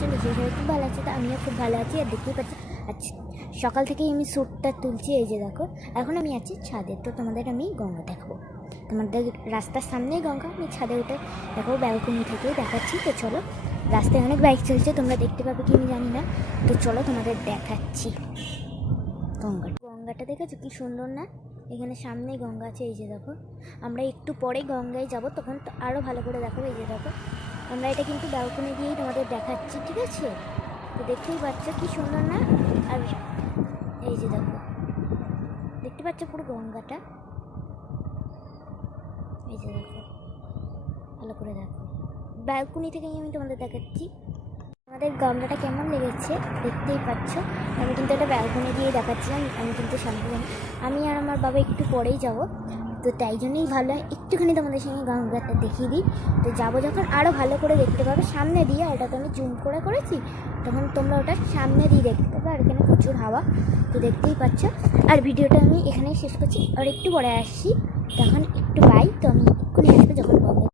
আছেন সবাই খুব ভালো আছে তো আমিও খুব ভালো আছি, আর দেখতেই পাচ্ছি আচ্ছা সকাল থেকেই আমি শ্যুটটা তুলছি, এই যে দেখো, এখন আমি আছি ছাদে, তো তোমাদের আমি গঙ্গা দেখাবো। তোমাদের রাস্তার সামনেই গঙ্গা, আমি ছাদে উঠে দেখো ব্যালকনি থেকেই দেখাচ্ছি, তো চলো, রাস্তায় অনেক বাইক চলছে, তোমরা দেখতে পাবে কি আমি জানি না, তো চলো তোমাদের দেখাচ্ছি গঙ্গা গঙ্গাটা দেখেছ কি সুন্দর না? এখানে সামনেই গঙ্গা আছে, এই যে দেখো, আমরা একটু পরে গঙ্গায় যাব, তখন তো আরও ভালো করে দেখো এই যে দেখো আমরা এটা কিন্তু ব্যালকনি দিয়েই তোমাদের দেখাচ্ছি, ঠিক আছে? তো দেখতেই পাচ্ছ কি সুন্দর না? আর এই যে দেখো, দেখতে পাচ্ছ পুরো গঙ্গাটা? এই যে দেখো, ভালো করে দেখো। ব্যালকনি থেকেই আমি তোমাদের দেখাচ্ছি। আমাদের গঙ্গাটা কেমন লেগেছে দেখতেই পাচ্ছ। আমি কিন্তু এটা ব্যালকনি দিয়ে দেখাচ্ছিলাম, আমি কিন্তু সামনে আমি আর আমার বাবা একটু পরেই যাব। তো তাই জন্যই ভালো হয়। একটুখানি তোমাদের সঙ্গে গঙ্গাটা দেখিয়ে দিই। তো যাব যখন আরও ভালো করে দেখতে পাবে। সামনে দিয়ে এটা তো আমি জুম করে করেছি, তখন তোমরা ওটা সামনে দিয়ে দেখতে পাবে আর এখানে প্রচুর হাওয়া, তো দেখতেই পাচ্ছ। আর ভিডিওটা আমি এখানেই শেষ করছি। আর একটু পরে আসছি, তখন একটু বাই তো